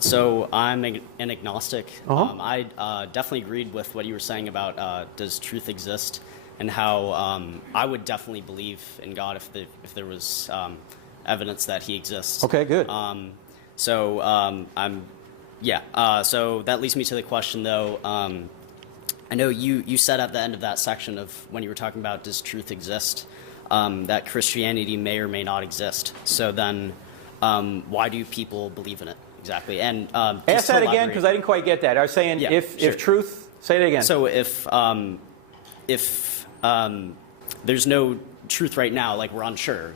So I'm an agnostic. Uh-huh. I definitely agreed with what you were saying about does truth exist, and how I would definitely believe in God if there was evidence that He exists. Okay, good. So so that leads me to the question, though. I know you said at the end of that section of when you were talking about does truth exist, that Christianity may or may not exist. So then, why do people believe in it exactly? And ask that again, because I didn't quite get that. I was saying if truth. Say it again. So if there's no truth right now, like we're unsure,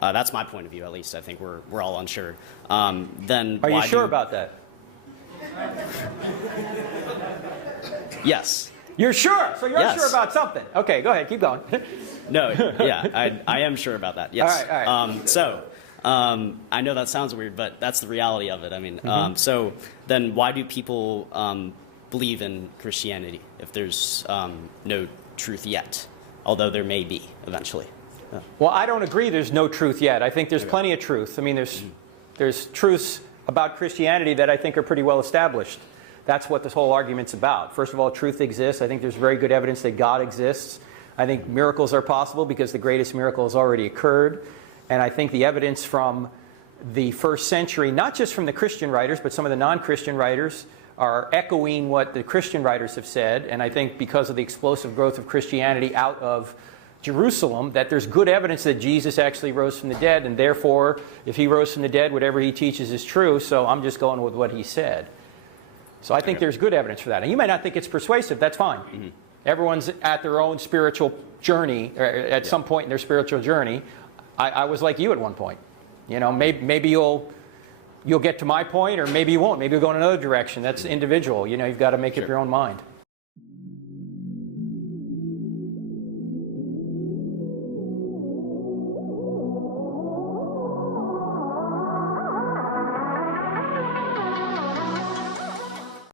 that's my point of view, at least. I think we're all unsure. Then are you sure about that? Yes. You're sure? So you're Yes. sure about something. Okay, go ahead. Keep going. No, yeah, I am sure about that, yes. All right. I know that sounds weird, but that's the reality of it. I mean, so then why do people believe in Christianity if there's no truth yet, although there may be eventually? Yeah. Well, I don't agree there's no truth yet. I think there's plenty of truth. I mean, there's truths about Christianity that I think are pretty well established. That's what this whole argument's about. First of all, truth exists. I think there's very good evidence that God exists. I think miracles are possible because the greatest miracle has already occurred. And I think the evidence from the first century, not just from the Christian writers, but some of the non-Christian writers, are echoing what the Christian writers have said. And I think because of the explosive growth of Christianity out of Jerusalem, that there's good evidence that Jesus actually rose from the dead. And therefore, if He rose from the dead, whatever He teaches is true. So I'm just going with what He said. So I think there's good evidence for that. And you may not think it's persuasive. That's fine. Mm-hmm. Everyone's at their own spiritual journey, or at some point in their spiritual journey. I was like you at one point. Maybe you'll get to my point, or maybe you won't. Maybe you'll go in another direction. That's individual. You've got to make up your own mind.